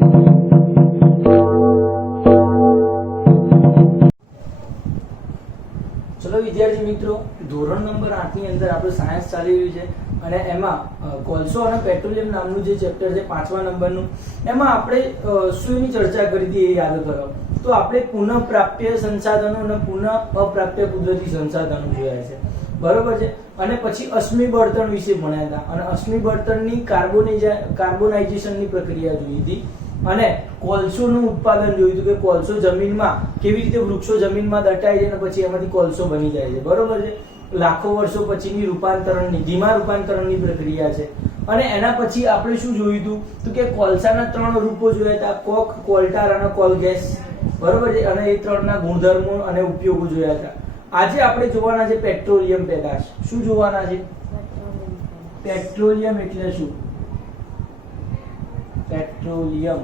ચલો વિદ્યાર્થી મિત્રો, ધોરણ નંબર 8 ની અંદર આપણું સાયન્સ ચાલી રહ્યું છે અને એમાં કોલસો અને પેટ્રોલિયમ નામનું જે ચેપ્ટર છે 5મા નંબરનું, એમાં આપણે શુંની ચર્ચા કરી હતી એ યાદ કરો. તો આપણે પુનઃપ્રાપ્ય સંસાધનો અને પુનઃ અપ્રાપ્ય કુદરતી સંસાધનો જોયા છે, બરોબર છે. અને પછી અશ્મિ બળતણ વિશે ભણ્યા હતા અને અશ્મિ બળતણની કાર્બોનાઇઝેશનની પ્રક્રિયા જોઈ હતી અને કોલસોનું ઉત્પાદન જોયું હતું કે કોલસો જમીનમાં કેવી રીતે વૃક્ષો જમીનમાં દટાય છે અને પછી એમાંથી કોલસો બની જાય છે, બરોબર છે. લાખો વર્ષો પછીની ધીમા રૂપાંતરણની પ્રક્રિયા છે. અને એના પછી આપણે શું જોયું હતું તો કે કોલસાના 3 રૂપો જોયા હતા, કોક, કોલટાર અને કોલગેસ, બરોબર છે. અને એ 3ના ગુણધર્મો અને ઉપયોગો જોયા હતા. આજે આપણે જોવાના છે પેટ્રોલિયમ પેદાશ. શું જોવાના છે? પેટ્રોલિયમ એટલે શું? પેટ્રોલિયમ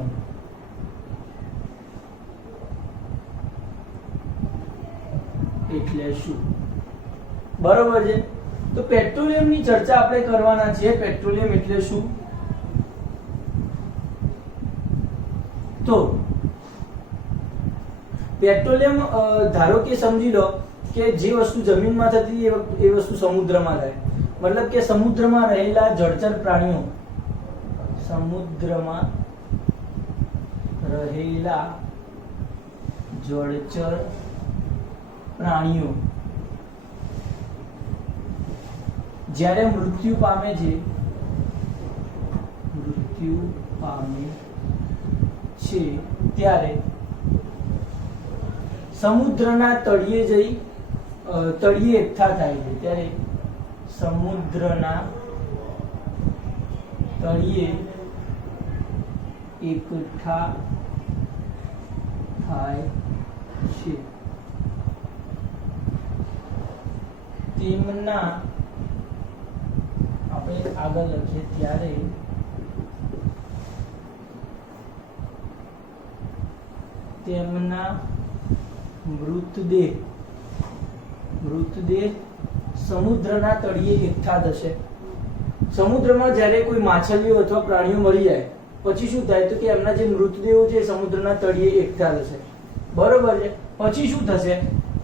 એટલે શું, બરોબર છે. તો પેટ્રોલિયમ ની ચર્ચા આપણે કરવાના છે. પેટ્રોલિયમ એટલે શું? તો પેટ્રોલિયમ ધારો કે સમજી લો કે જે વસ્તુ જમીનમાં થતી એ વસ્તુ સમુદ્રમાં થાય. મતલબ કે સમુદ્રમાં રહેલા જળચર પ્રાણીઓ, સમુદ્રમાં રહેલા જળચર પ્રાણીઓ જ્યારે મૃત્યુ પામે છે ત્યારે સમુદ્રના તળિયે એકઠા થાય છે. ત્યારે સમુદ્રના તળિયે એકઠા થાય છે. તેમના, આપણે આગળ લખીએ ત્યારે તેમના મૃતદેહ સમુદ્રના તળિયે એકઠા થશે. સમુદ્રમાં જ્યારે કોઈ માછલીઓ અથવા પ્રાણીઓ મરી જાય પછી શું થાય તો કે એમના જે મૃતદેહો છે સમુદ્રના તળિયે એકઠા થશે, બરોબર છે. પછી શું થશે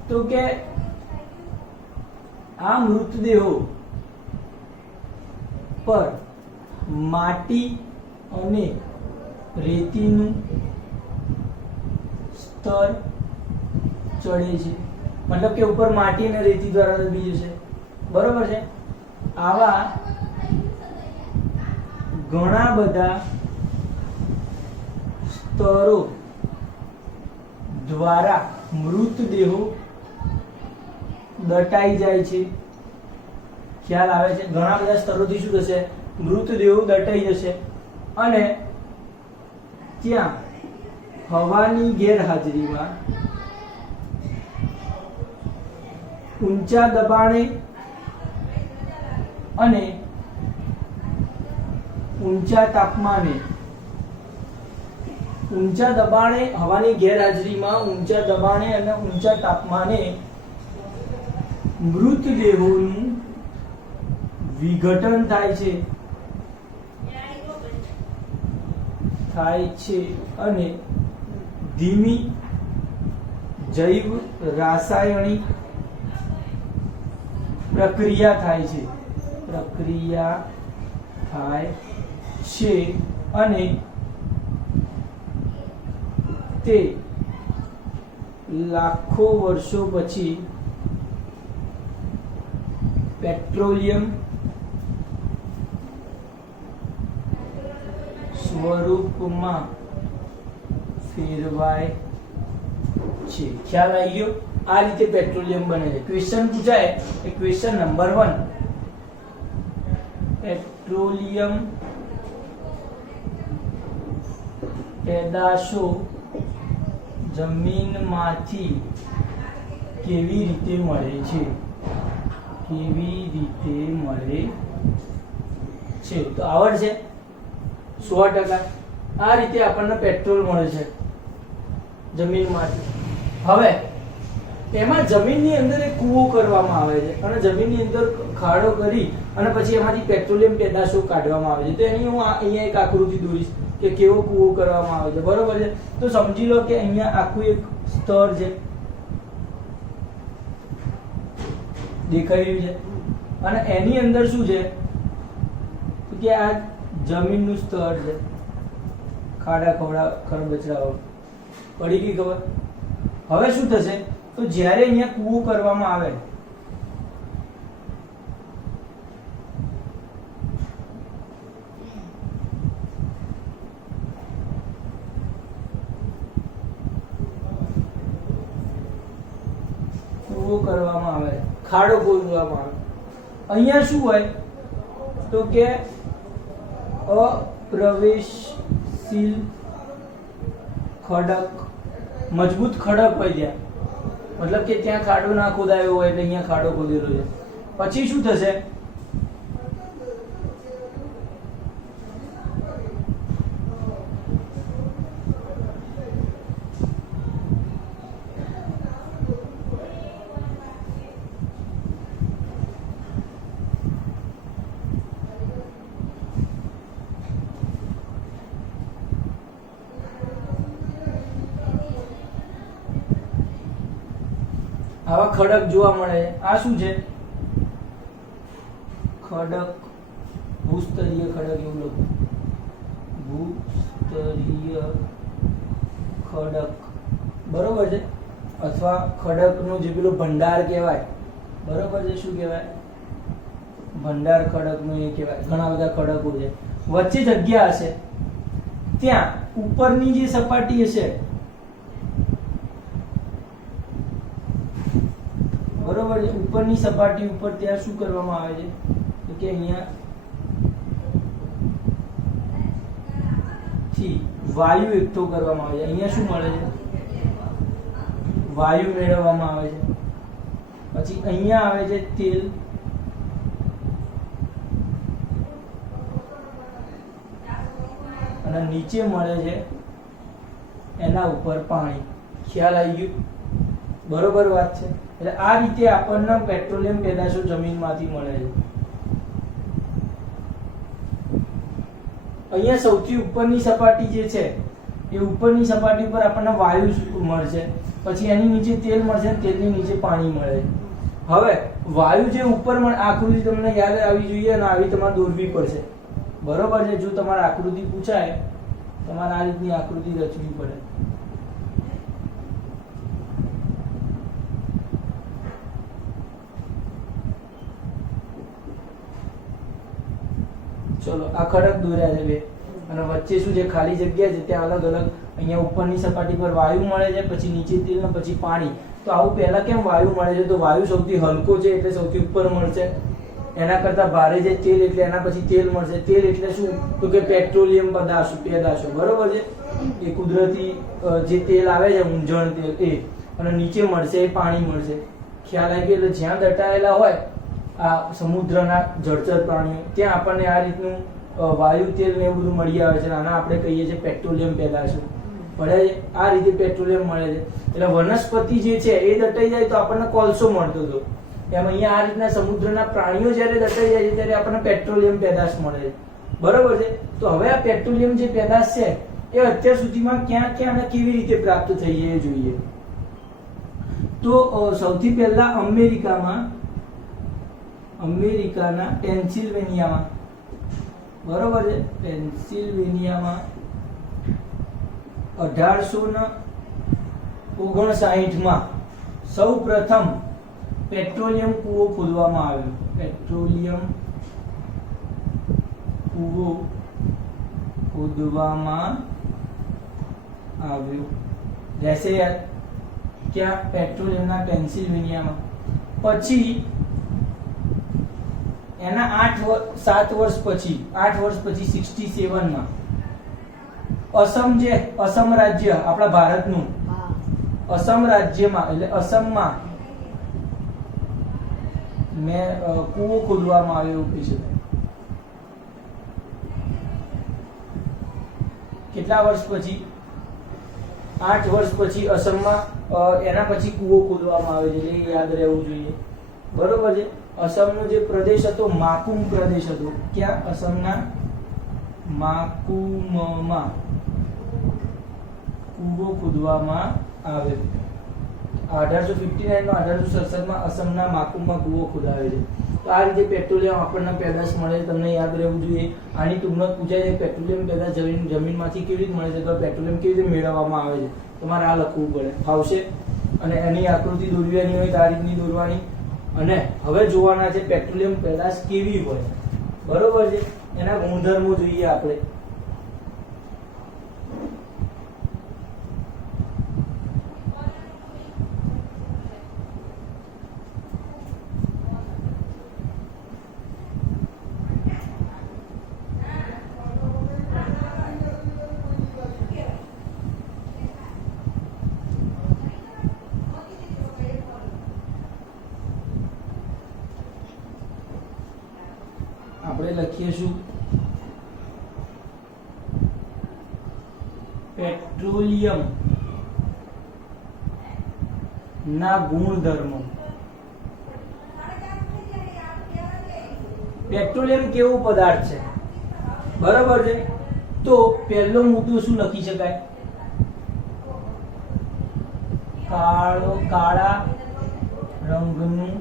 તો કે આ મૃતદેહો પર માટી અને રેતીનું સ્તર ચડે છે. મતલબ કે ઉપર માટી અને રેતી દ્વારા દબી જશે, બરોબર છે. આવા ઘણા બધા સ્તરો દ્વારા મૃતદેહો દટાઈ જાય છે. ખ્યાલ આવે છે? ઘણા બધા સ્તરોથી શું થશે? મૃતદેહો દટાઈ જશે અને ત્યાં હવાની ગેરહાજરીમાં ઊંચા દબાણે અને ઊંચા તાપમાને, હવાની ગેરહાજરીમાં ઊંચા દબાણે અને ઊંચા તાપમાને મૃતદેહોનું વિઘટન થાય છે અને ધીમી જૈવ રાસાયણિક પ્રક્રિયા થાય છે અને તે લાખો વર્ષો પછી પેટ્રોલિયમ સ્વરૂપમાં ફેરવાય છે. ખ્યાલ આવી ગયો? આ રીતે પેટ્રોલિયમ બને છે. ક્વેશ્ચન પૂછાય એ ક્વેશ્ચન નંબર 1, પેટ્રોલિયમ પેદાશો જમીનમાંથી કેવી રીતે મળે છે? તો આવડશે 100%. આ રીતે આપણને પેટ્રોલ મળે છે જમીનમાંથી. હવે એમાં જમીનની અંદર એક કૂવો કરવામાં આવે છે અને જમીનની અંદર ખાડો કરી અને પછી એમાંથી પેટ્રોલિયમ પેદાશો કાઢવામાં આવે છે. તો એની હું અહીંયા એક આકૃતિ દોરીશ કે કેવો કૂવો કરવામાં આવે છે, બરોબર છે. તો સમજી લો કે અહીંયા આખું એક સ્તર છે, દેખાઈ રહ્યું છે, અને એની અંદર શું છે કે આ જમીનનું સ્તર છે, ખાડા ખરબચડાઓ પડી ગઈ ખબર. હવે શું થશે તો જ્યારે અહીંયા કૂવો કરવામાં આવે ખાડો ખોદવામાં આવે, અહીંયા શું હોય તો કે અપ્રવેશશીલ ખડક, મજબૂત ખડક હોય ત્યાં, મતલબ કે ત્યાં ખાડો ના ખોદાયો હોય એટલે અહીંયા ખાડો ખોદેલો છે. પછી શું થશે આવા ખડક જોવા મળે છે. આ શું છે ખડક, ભૂસ્તરીય ખડક એવું લખું, ભૂસ્તરીય ખડક, બરોબર છે. અથવા ખડકનો જે પેલો ભંડાર કહેવાય, બરોબર છે, શું કહેવાય ભંડાર ખડકનો એ કહેવાય. ઘણા બધા ખડકો છે, વચ્ચે જગ્યા હશે, ત્યાં ઉપરની જે સપાટી હશે, બરોબર છે, ઉપરની સપાટી ઉપર ત્યાં શું કરવામાં આવે છે તો કે અહીંયા થી વાયુ એકઠો કરવામાં આવે છે. અહીંયા શું મળે છે વાયુ મેળવવામાં આવે છે. પછી અહીંયા આવે છે તેલ, અને નીચે મળે છે એના ઉપર પાણી. ખ્યાલ આવી ગયું, બરોબર વાત છે. એટલે આ રીતે આપણને પેટ્રોલિયમ પેદાશો જમીનમાંથી મળે છે. અહીંયા સૌથી ઉપરની સપાટી જે છે એ ઉપરની સપાટી પર આપણને વાયુ મળશે, પછી એની નીચે તેલ મળશે, તેલની નીચે પાણી મળે. હવે વાયુ જે ઉપર આકૃતિ તમને યાદ આવી જોઈએ અને આવી તમારે દોરવી પડશે, બરોબર છે. જો તમારે આકૃતિ પૂછાય તમારે આ રીતની આકૃતિ રચવી પડે. ચલો આ ખડક દોર્યા છે બે, અને વચ્ચે શું છે ખાલી જગ્યા છે, ત્યાં અલગ અલગ અહીંયા ઉપરની સપાટી પર વાયુ મળે છે, પછી નીચે તેલ ને પછી પાણી. તો આવું પહેલા કેમ વાયુ મળે છે તો વાયુ સૌથી હલકો છે એટલે સૌથી ઉપર મળશે, એના કરતા ભારે છે તેલ એટલે એના પછી તેલ મળશે. તેલ એટલે શું તો કે પેટ્રોલિયમ પેદાશો, બરોબર છે. એ કુદરતી જે તેલ આવે છે ઊંજણ તેલ એ, અને નીચે મળશે એ પાણી મળશે. ખ્યાલ આવી ગયો. એટલે જ્યાં દટાયેલા હોય આ સમુદ્રના જળચર પ્રાણીઓ ત્યાં આપણને આ રીતનું વાયુ તેલ ને એવું બધું મળી આવે છે. આના આપણે કહીએ છીએ પેટ્રોલિયમ પેદાશો. મળે છે આ રીતે પેટ્રોલિયમ મળે છે. એટલે વનસ્પતિ જે છે એ દટાઈ જાય તો આપણને કોલસો મળતો હતો, એમ અહીંયા આ રીતના સમુદ્રના પ્રાણીઓ જ્યારે દટાઈ જાય છે ત્યારે આપણને પેટ્રોલિયમ પેદાશ મળે છે, બરોબર છે. તો હવે આ પેટ્રોલિયમ જે પેદાશ છે એ અત્યાર સુધીમાં ક્યાં ક્યાં અને કેવી રીતે પ્રાપ્ત થઈ છે એ જોઈએ. તો સૌથી પહેલા અમેરિકાના પેન્સિલ્વેનિયામાં, બરોબર છે, પેન્સિલ્વેનિયામાં 1859માં સૌ પ્રથમ પેટ્રોલિયમ કૂવો ખોદવામાં આવ્યો. પેટ્રોલિયમ કૂવો ખોદવામાં આવ્યો રહેશે યાર, ક્યાં પેટ્રોલિયમના પેન્સિલ્વેનિયામાં. પછી એના 8 વર્ષ પછી 67માં અસમ રાજ્ય આપણા ભારતનું, અસમ રાજ્યમાં એટલે અસમમાં કૂવો ખોદવામાં આવ્યો એવું કહી શકાય. કેટલા વર્ષ પછી 8 વર્ષ પછી અસમમાં એના પછી કૂવો ખોદવામાં આવે છે, એટલે યાદ રહેવું જોઈએ, બરોબર છે. અસમનો જે પ્રદેશ હતો માકુમ પ્રદેશ હતો, ક્યાં અસમના માકુમમાં કૂવો ખોદવામાં આવ્યો. 1859 માં 1867 માં અસમના માકુમમાં કૂવો ખોદાયો છે. તો આ રીતે પેટ્રોલિયમ આપણને પેદાશ મળે, તમને યાદ રહેવું જોઈએ. આની ટૂંકમાં પૂછાય છે પેટ્રોલિયમ પેદાશ જમીનમાંથી કેવી રીતે મળે છે, તો પેટ્રોલિયમ કેવી રીતે મેળવવામાં આવે છે, તમારે આ લખવું પડે, ફાવશે. અને એની આકૃતિ દોરવાની હોય તો આ રીતની દોરવાની. અને હવે જોવાના છે પેટ્રોલિયમ પેદાશ કેવી હોય, બરોબર છે, એના ગુણધર્મો જોઈએ આપણે. આપણે લખીશું પેટ્રોલિયમ ના ગુણધર્મો. પેટ્રોલિયમ કેવો પદાર્થ છે, બરાબર છે. તો પહેલો મુદ્દો શું લખી શકાય? કાળા રંગનું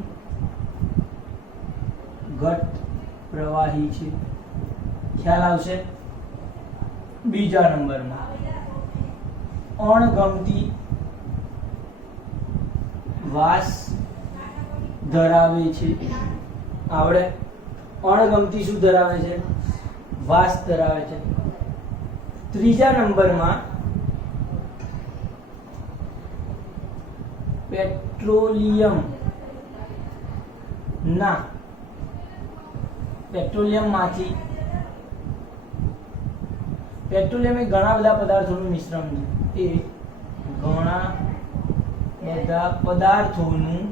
ઘટ પ્રવાહી છે, ખ્યાલ આવશે. બીજા નંબરમાં અણગમતી વાસ ધરાવે છે. આવડે? અણગમતી શું ધરાવે છે? વાસ ધરાવે છે. ત્રીજા નંબરમાં પેટ્રોલિયમ માંથી પેટ્રોલિયમ એ ઘણા બધા પદાર્થોનું મિશ્રણ છે. એ ઘણા બધા પદાર્થોનું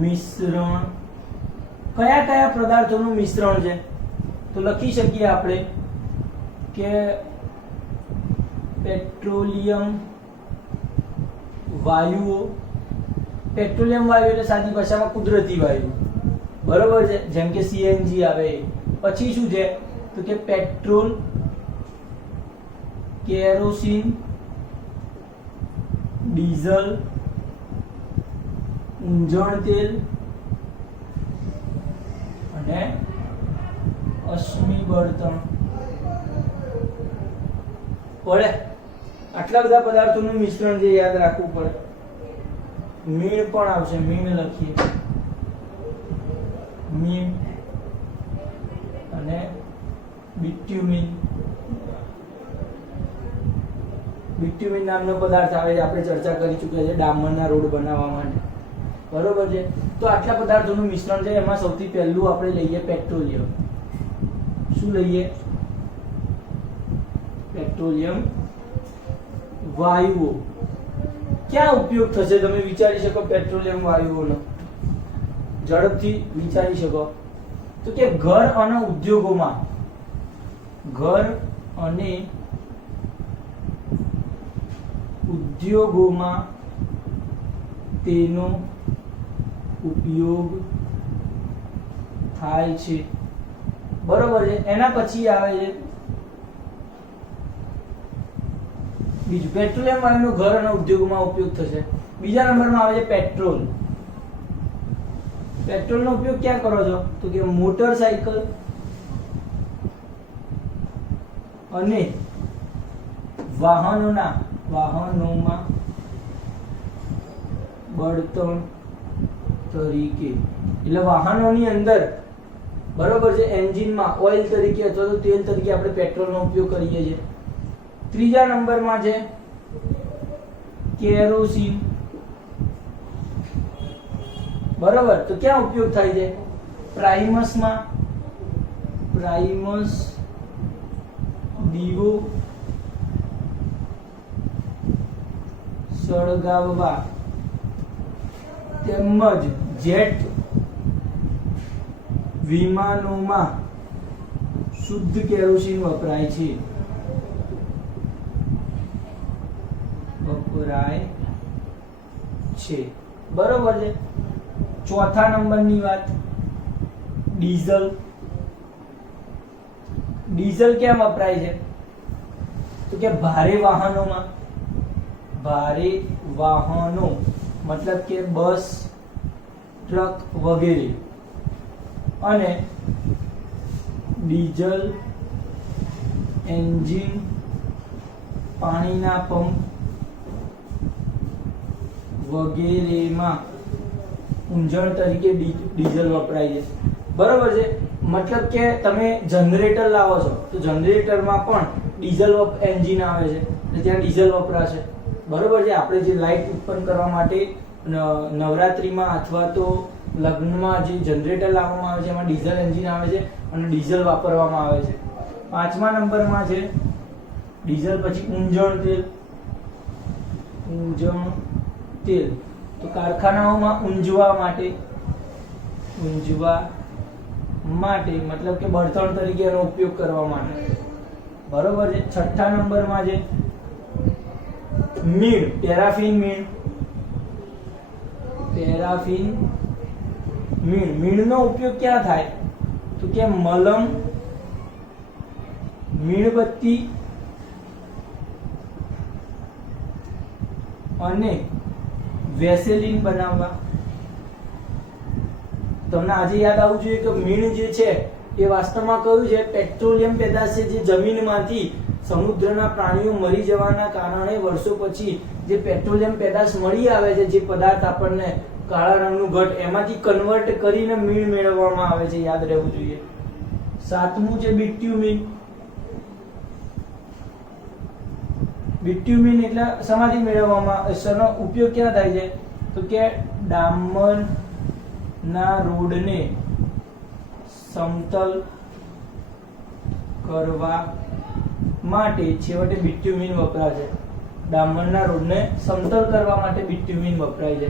મિશ્રણ. કયા કયા પદાર્થોનું મિશ્રણ છે? તો લખી શકીએ આપણે કે પેટ્રોલિયમ વાયુઓ. પેટ્રોલિયમ વાયુ એટલે સાદી ભાષામાં કુદરતી વાયુ, બરોબર છે, જેમ કે સીએનજી આવે. પછી શું છે તો કે પેટ્રોલ, કેરોસીન, ડીઝલ, ઊંજણ તેલ અને અશ્મિ બળતણ. પડે? આટલા બધા પદાર્થોનું મિશ્રણ જે યાદ રાખવું પડે. મીણ પણ આવશે, મીણ લખીએ, મીણ અને બિટ્યુમિન. બિટ્યુમિન નામનો પદાર્થ આવે છે, આપણે ચર્ચા કરી ચૂક્યા છે ડામરના રોડ બનાવવા માટે, બરોબર છે. તો આટલા પદાર્થોનું મિશ્રણ છે. એમાં સૌથી પહેલું આપણે લઈએ પેટ્રોલિયમ. શું લઈએ? પેટ્રોલિયમ વાયુઓ. ક્યાં ઉપયોગ થશે તમે વિચારી શકો પેટ્રોલિયમ વાયુઓનો? ઝડપથી વિચારી શકો તો કે ઘર અને ઉદ્યોગોમાં, ઘર અને ઉદ્યોગોમાં તેનો ઉપયોગ થાય છે, બરોબર છે. એના પછી આવે છે બીજું, પેટ્રોલિયમ વાયુનો ઘર અને ઉદ્યોગોમાં ઉપયોગ થશે. બીજા નંબરમાં આવે છે પેટ્રોલ. પેટ્રોલનો ઉપયોગ ક્યાં કરો છો તો કે મોટરસાયકલ અને વાહનોમાં બળતણ તરીકે. એટલે વાહનોની અંદર, બરોબર છે, એન્જિનમાં ઓઇલ તરીકે અથવા તો તેલ તરીકે આપણે પેટ્રોલનો ઉપયોગ કરીએ છીએ. ત્રીજા નંબરમાં છે કેરોસીન, બરોબર. તો ક્યાં ઉપયોગ થાય છે? પ્રાઇમસમાં. પ્રાઇમસ દીવો સળગાવવા તેમજ જેટ વિમાનોમાં શુદ્ધ કેરોસીન વપરાય છે. બરોબર છે. ચોથા નંબરની વાત ડીઝલ. ડીઝલ ક્યાં વપરાય છે? તો કે ભારે વાહનોમાં, ભારે વાહનો મતલબ કે બસ, ટ્રક વગેરે, અને ડીઝલ એન્જિન, પાણીના પંપ વગેરેમાં ઊંજણ તરીકે ડીઝલ વપરાય છે. બરોબર છે. મતલબ કે તમે જનરેટર લાવો છો તો જનરેટરમાં પણ ડીઝલ એન્જિન આવે છે એટલે ત્યાં ડીઝલ વપરાશે. બરોબર છે. આપણે જે લાઇટ ઉત્પન્ન કરવા માટે નવરાત્રીમાં અથવા તો લગ્નમાં જે જનરેટર લાવવામાં આવે છે એમાં ડીઝલ એન્જિન આવે છે અને ડીઝલ વાપરવામાં આવે છે. 5મા નંબરમાં છે ડીઝલ, પછી ઊંજણ તેલ. ઊંજણ તેલ તો કારખાનાઓમાં ઊંજવા માટે મતલબ કે બળતણ તરીકે એનો ઉપયોગ કરવા માટે. બરોબર છે. 6થા નંબરમાં છે મીણ, પેરાફિન મીણ. પેરાફિન મીણ, મીણનો ઉપયોગ ક્યાં થાય? તો કે મલમ, મીણબત્તી અને વેસેલિન બનાવવા. તમને આજે યાદ આવવું જોઈએ કે મીણ જે છે એ વાસ્તવમાં કયું છે? પેટ્રોલિયમ પેદાશ છે જે જમીનમાંથી સમુદ્રના પ્રાણીઓ મરી જવાના કારણે વર્ષો પછી જે પેટ્રોલિયમ પેદાશ મળી આવે છે, જે પદાર્થ આપણને કાળા રંગનું ઘટ, એમાંથી કન્વર્ટ કરીને મીણ મેળવવામાં આવે છે. યાદ રહેવું જોઈએ. 7મું છે બિટ્યુમિન. બિટ્યુમિન એટલે શેમાંથી મેળવવામાં, શેનો ઉપયોગ ક્યાં થાય છે? તો કે ડામરના રોડને સમતલ કરવા માટે છેવટે બિટ્યુમિન વપરાય છે. ડામરના રોડને સમતલ કરવા માટે બિટ્યુમિન વપરાય છે.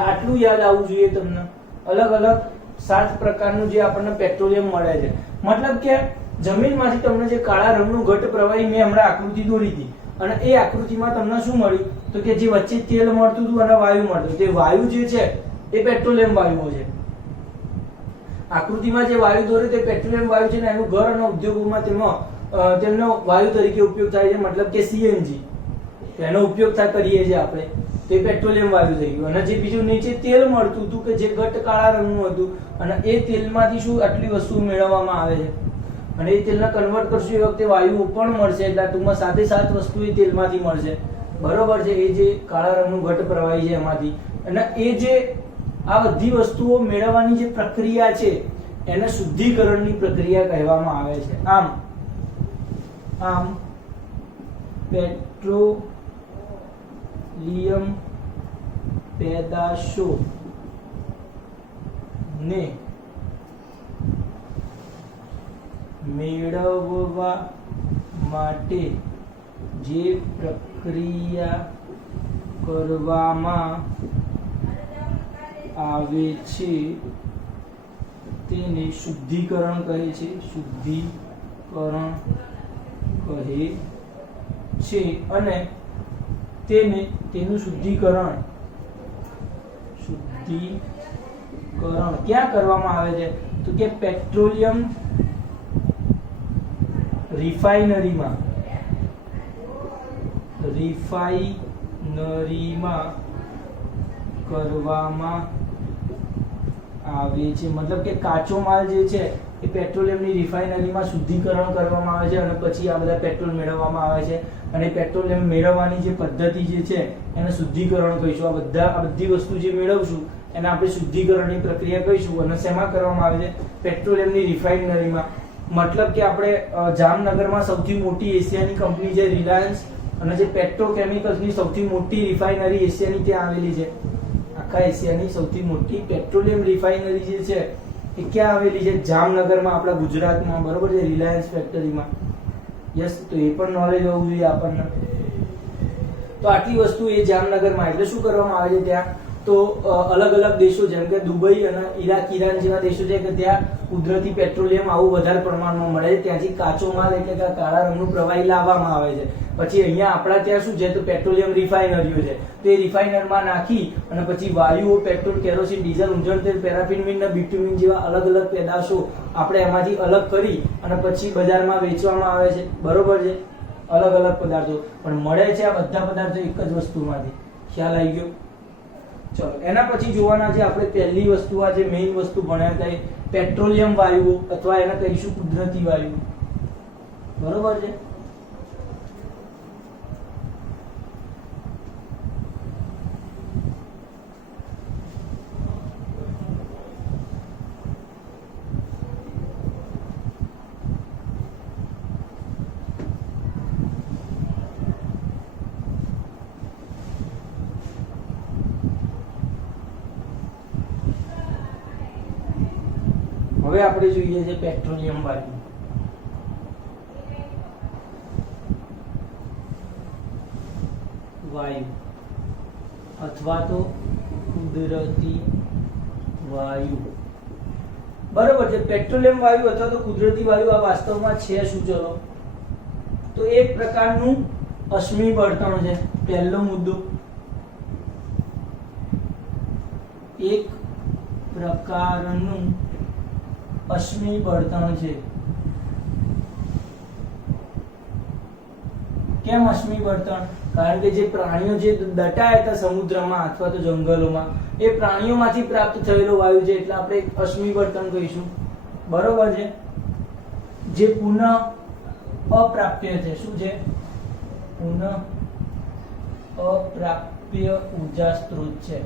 આટલું યાદ આવવું જોઈએ તમને. અલગ અલગ 7 પ્રકારનું જે આપણને પેટ્રોલિયમ મળે છે. મતલબ કે જમીનમાંથી તમને જે કાળા રંગનું ઘટ પ્રવાહી મેં હમણાં આકૃતિ દોરી હતી અને એ આકૃતિમાં તમને શું મળ્યું? તો કે જે વચ્ચે તેલ મળતું હતું અને વાયુ મળતું. તે વાયુ જે છે એ પેટ્રોલિયમ વાયુઓ છે. આકૃતિમાં જે વાયુ દોરે તે પેટ્રોલિયમ વાયુ છે ને એનું ઘર અને ઉદ્યોગોમાં તેમનો વાયુ તરીકે ઉપયોગ થાય છે. મતલબ કે સીએનજી એનો ઉપયોગ કરીએ છીએ આપણે, તે પેટ્રોલિયમ વાયુ થઈ ગયું. અને જે બીજું નીચે તેલ મળતું હતું કે જે ઘટ કાળા રંગનું હતું અને એ તેલમાંથી શું આટલી વસ્તુ મેળવવામાં આવે છે અને એ તેલને કન્વર્ટ કરશું એ વખતે વાયુઓ પણ મળશે. એટલે ટૂંકમાં 7 વસ્તુ એ તેલમાંથી મળશે. બરોબર છે. એ જે કાળા રંગનું ઘટ પ્રવાહી છે એમાંથી, અને એ જે આ બધી વસ્તુઓ મેળવવાની જે પ્રક્રિયા છે એને શુદ્ધિકરણની પ્રક્રિયા કહેવામાં આવે છે. આમ પેટ્રોલિયમ પેદાશો ને મેળવવા માટે જે પ્રક્રિયા કરવામાં આવે છે તેને શુદ્ધિકરણ કહે છે. શુદ્ધિકરણ કહે છે. અને તેનું શુદ્ધિકરણ ક્યાં કરવામાં આવે છે? તો કે પેટ્રોલિયમ રિફાઇનરીમાં કરવામાં આવે છે. મતલબ કે કાચો માલ જે છે એ પેટ્રોલિયમની રિફાઇનરીમાં શુદ્ધિકરણ કરવામાં આવે છે અને પછી આ બધા પેટ્રોલ મેળવવામાં આવે છે. અને પેટ્રોલિયમ મેળવવાની જે પદ્ધતિ જે છે એને શુદ્ધિકરણ કહીશું. આ બધી વસ્તુ જે મેળવશું એને આપણે શુદ્ધિકરણની પ્રક્રિયા કહીશું. અને શેમાં કરવામાં આવે છે? પેટ્રોલિયમની રિફાઇનરીમાં. મતલબ કે આપણે જામનગરમાં સૌથી મોટી એશિયાની કંપની છે રિલાયન્સ, અને જે પેટ્રોકેમિકલ્સની સૌથી મોટી રિફાઇનરી એશિયાની ત્યાં આવેલી છે. આખા એશિયાની સૌથી મોટી પેટ્રોલિયમ રિફાઇનરી જે છે એ ક્યાં આવેલી છે? જામનગરમાં, આપણા ગુજરાતમાં. બરોબર છે. રિલાયન્સ ફેક્ટરીમાં. યસ. તો એ પણ નોલેજ હોવું જોઈએ આપણને. તો આટલી વસ્તુ એ જામનગરમાં, એટલે શું કરવામાં આવે છે ત્યાં? તો અલગ અલગ દેશો જેમ કે દુબઈ અને ઈરાક, ઈરાન જેવા દેશો છે કે ત્યાં કુદરતી પેટ્રોલિયમ આવું વધારે પ્રમાણમાં મળે છે. ત્યાંથી કાચો માલ એટલે કે કાળા રંગનું પ્રવાહી લાવવામાં આવે છે. પછી અહીંયા આપણા ત્યાં શું છે તો પેટ્રોલિયમ રિફાઇનરીઓ છે, તો એ રિફાઇનરમાં નાખી અને પછી વાયુઓ, પેટ્રોલ, કેરોસીન, ડીઝલ, ઊંજણ તેલ, પેરાફિન અને બિટ્યુમિન જેવા અલગ અલગ પેદાશો આપણે એમાંથી અલગ કરી અને પછી બજારમાં વેચવામાં આવે છે. બરોબર છે, અલગ અલગ પદાર્થો પણ મળે છે આ બધા પદાર્થો એક જ વસ્તુમાંથી. ખ્યાલ આવી ગયો? ચલો એના પછી જોવાના છે આપણે પહેલી વસ્તુ, આ જે મેઇન વસ્તુ ભણ્યા હતા એ પેટ્રોલિયમ વાયુઓ અથવા એને કહીશું કુદરતી વાયુ. બરોબર છે. હવે આપણે જોઈએ છે પેટ્રોલિયમ વાયુ. અથવા તો કુદરતી વાયુ. બરોબર છે. પેટ્રોલિયમ વાયુ અથવા તો કુદરતી વાયુ આ વાસ્તવમાં છે શું? ચલો તો એક પ્રકારનું અશ્મિ બળતણ છે. પહેલો મુદ્દો, એક પ્રકારનું અશ્મિ બળતણ છે. કેમ અશ્મિ બળતણ? કારણ કે જે પ્રાણીઓ જે દટાયા હતા સમુદ્રમાં અથવા તો જંગલોમાં, એ પ્રાણીઓમાંથી પ્રાપ્ત થયેલો વાયુ છે એટલે આપણે અશ્મિ બળતણ કહીશું. બરોબર છે. જે પુનઃ અપ્રાપ્ય છે. શું છે? પુનઃ અપ્રાપ્ય ઉર્જા સ્ત્રોત છે.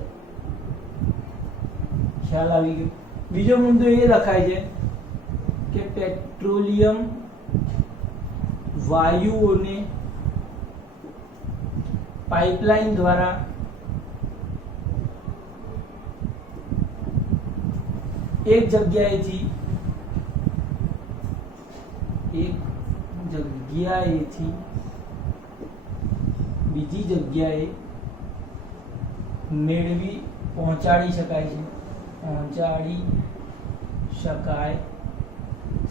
ખ્યાલ આવી ગયો? બીજો મુદ્દો એ લખાય છે કે પેટ્રોલિયમ વાયુઓને પાઇપલાઇન દ્વારા એક જગ્યાએથી બીજી જગ્યાએ પહોંચાડી શકાય છે.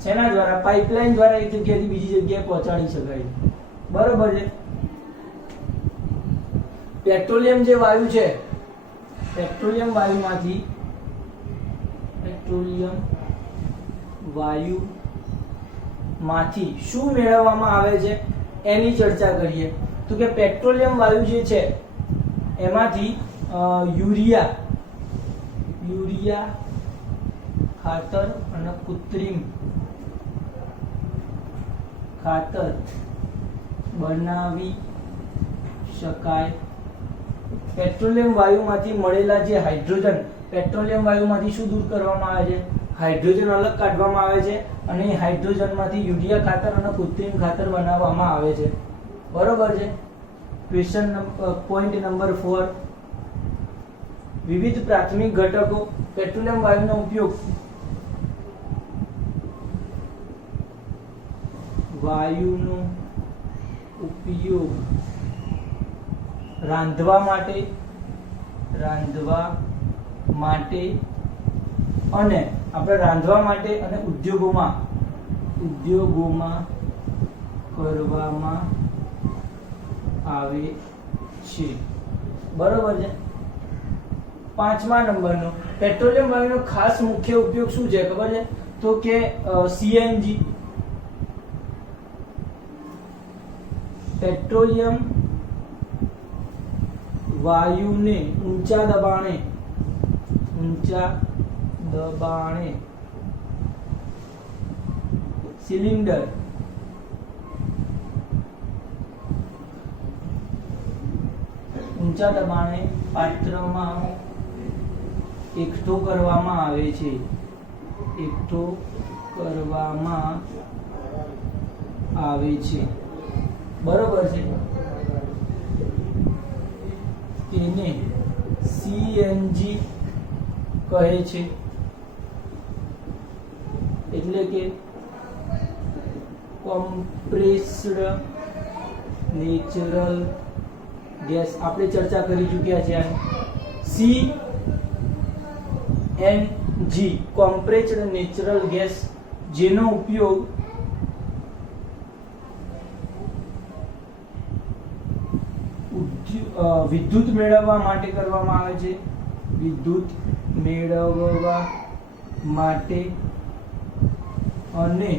શેના દ્વારા? પાઇપલાઇન દ્વારા એક જગ્યાએથી બીજી જગ્યાએ પહોંચાડી શકાય છે. બરોબર છે. પેટ્રોલિયમ જે વાયુ છે, પેટ્રોલિયમ વાયુમાંથી શું મેળવવામાં આવે છે એની ચર્ચા કરીએ. તો કે પેટ્રોલિયમ વાયુ જે છે એમાંથી યુરિયા ખાતર અને કૃત્રિમ ખાતર બનાવી શકાય. પેટ્રોલિયમ વાયુમાંથી મળેલા જે હાઇડ્રોજન, પેટ્રોલિયમ વાયુમાંથી શું દૂર કરવામાં આવે છે? હાઇડ્રોજન અલગ કાઢવામાં આવે છે અને એ હાઇડ્રોજનમાંથી યુરિયા ખાતર અને કૃત્રિમ ખાતર બનાવવામાં આવે છે. બરોબર છે. ક્વેશ્ચન પોઈન્ટ નંબર 4, વિવિધ પ્રાથમિક ઘટકો. પેટ્રોલિયમ વાયુનો ઉપયોગ રાંધવા માટે અને ઉદ્યોગોમાં કરવામાં આવે છે. બરોબર છે. 5મા નંબરનો પેટ્રોલિયમ વાયુનો ખાસ મુખ્ય ઉપયોગ શું છે ખબર છે? તો કે સીએનજી. પેટ્રોલિયમ વાયુને ઊંચા દબાણે સિલિન્ડર પાત્રમાં એકઠો કરવામાં આવે છે. બરોબર છે. તેને સીએનજી કહે છે. એટલે કે કોમ્પ્રેસ્ડ નેચરલ ગેસ. આપણે ચર્ચા કરી ચૂક્યા છે. CNG કોમ્પ્રેસ્ડ નેચરલ ગેસ, જેનો ઉપયોગ વિદ્યુત મેળવવા માટે કરવામાં આવે છે, વિદ્યુત મેળવવા માટે અને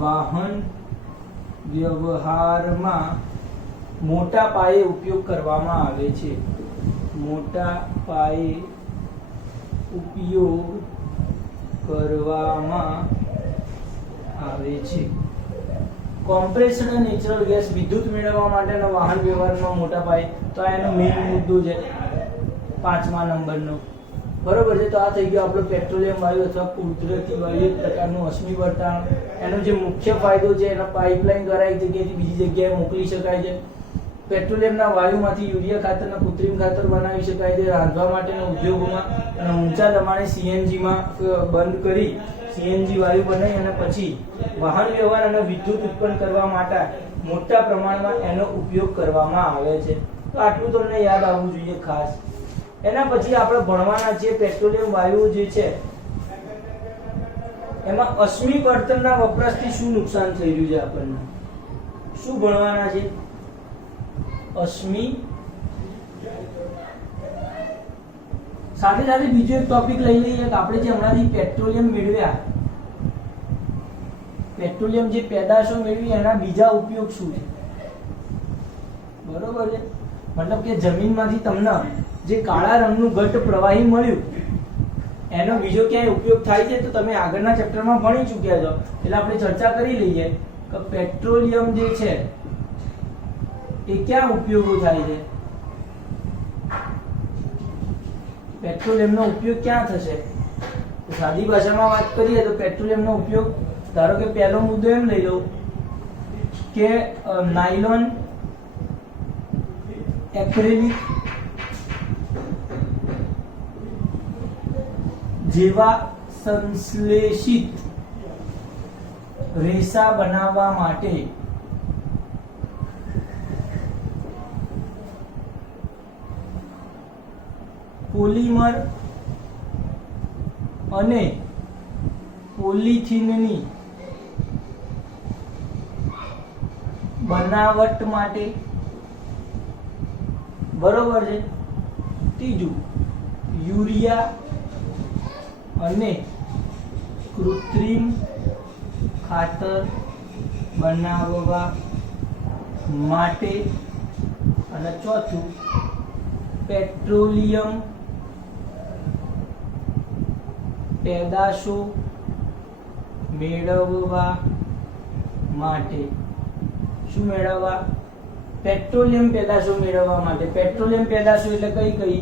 વાહન વ્યવહારમાં મોટા પાયે ઉપયોગ કરવામાં આવે છે, મોટા પાયે ઉપયોગ કરવામાં આવે છે. કોમ્પ્રેસ્ડ નેચરલ ગેસ વિદ્યુત મેળવવા માટે અને વાહન વ્યવહારમાં મોટા પાયે, તો આ એનો મેઇન મુદ્દો છે 5મા નંબરનો. બરોબર છે. તો આ થઈ ગયો આપણો પેટ્રોલિયમ વાયુ અથવા કુદરતી વાયુ, એક પ્રકારનું અશ્મિ વર્તાણ. એનો જે મુખ્ય ફાયદો છે, એના પાઇપલાઇન દ્વારા એક જગ્યાએથી બીજી જગ્યાએ મોકલી શકાય છે. પેટ્રોલિયમના વાયુમાંથી યુરિયા ખાતરના કૃત્રિમ ખાતર બનાવી શકાય છે રાંધવા માટેના ઉદ્યોગોમાં, અને ઊંચા દબાણે સીએનજીમાં બંધ કરી સીએનજી વાયુ બનાવી અને પછી વાહન વ્યવહાર અને વિદ્યુત ઉત્પન્ન કરવા માટે મોટા પ્રમાણમાં એનો ઉપયોગ કરવામાં આવે છે. તો આટલું તમને યાદ આવવું જોઈએ ખાસ. એના પછી આપણે ભણવાના છે પેટ્રોલિયમ વાયુ જે છે એમાં અશ્મિ બળતણના વપરાશથી શું નુકસાન થઈ રહ્યું છે, આપણને શું ભણવાના છે? અશ્મિ સાથે સાથે બીજો એક ટોપિક લઈ લઈએ કે આપણે જે હમણાંથી પેટ્રોલિયમ મેળવ્યા, પેટ્રોલિયમ જે પેદાશો મેળવી એના બીજા ઉપયોગ શું છે. બરોબર છે. મતલબ કે જમીનમાંથી તમને જે કાળા રંગનું ઘટ્ટ પ્રવાહી મળ્યું એનો બીજો ક્યાંય ઉપયોગ થાય છે, તો તમે આગળના ચેપ્ટરમાં ભણી ચૂક્યા છો, એટલે આપણે ચર્ચા કરી લઈએ કે પેટ્રોલિયમ જે છે એ ક્યાં ઉપયોગો થાય છે. પેટ્રોલિયમનો ઉપયોગ ક્યાં થશે? તો સાદી ભાષામાં વાત કરીએ તો પેટ્રોલિયમનો ઉપયોગ, ધારો કે પહેલો મુદ્દો એમ લઈ લો કે નાયલોન, એક્રેલિક જેવા સંશ્લેષિત રેસા બનાવવા માટે પોલિમર અને પોલિથીનની બનાવટ માટે. બરોબર છે. ત્રીજું, યુરિયા અને કૃત્રિમ ખાતર બનાવવા માટે. અને ચોથું, પેટ્રોલિયમ પેદાશો મેળવવા માટે. શું મેળવવા? પેટ્રોલિયમ પેદાશો મેળવવા માટે. પેટ્રોલિયમ પેદાશો એટલે કઈ કઈ?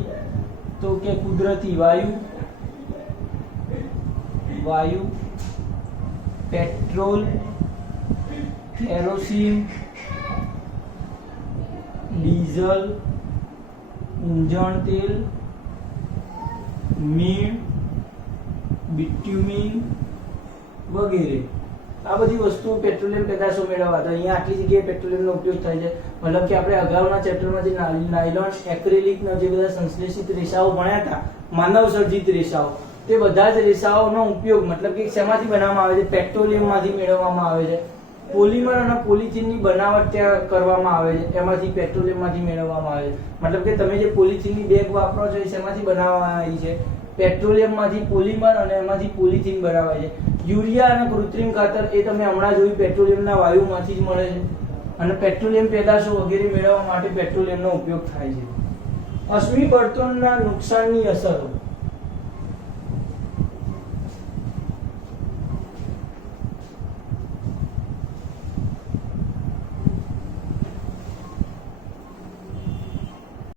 તો કે કુદરતી વાયુ, પેટ્રોલ, કેરોસીન, ડીઝલ, ઇંધણ તેલ, મીણ, બિટ્યુમિન વગેરે. આ બધી વસ્તુઓ પેટ્રોલિયમ પેદાશો મેળવવા. તો અહીંયા આટલી જગ્યાએ પેટ્રોલિયમનો ઉપયોગ થાય છે. મતલબ કે આપણે અગાઉના ચેપ્ટરમાં જે નાયલોન, એક્રેલિકના જે બધા સંશ્લેષિત રેસાઓ ભણ્યા હતા, માનવ સર્જિત રેસાઓ, તે બધા જ રેસાઓનો ઉપયોગ મતલબ કે શેમાંથી બનાવવામાં આવે છે? પેટ્રોલિયમમાંથી મેળવવામાં આવે છે. પોલિમર અને પોલિથીનની બનાવટ ત્યાં કરવામાં આવે છે, એમાંથી પેટ્રોલિયમમાંથી મેળવવામાં આવે છે. મતલબ કે તમે જે પોલિથીનની બેગ વાપરો છો એ શેમાંથી બનાવવામાં આવી છે? પેટ્રોલિયમમાંથી પોલિમર અને એમાંથી પોલિથીન બનાવાય છે. યુરિયા અને કૃત્રિમ ખાતર એ તમે હમણાં જોયું પેટ્રોલિયમના વાયુમાંથી જ મળે છે. અને પેટ્રોલિયમ પેદાશો વગેરે મેળવવા માટે પેટ્રોલિયમનો ઉપયોગ થાય છે. અશ્મિ બળતણના નુકસાનની અસરો.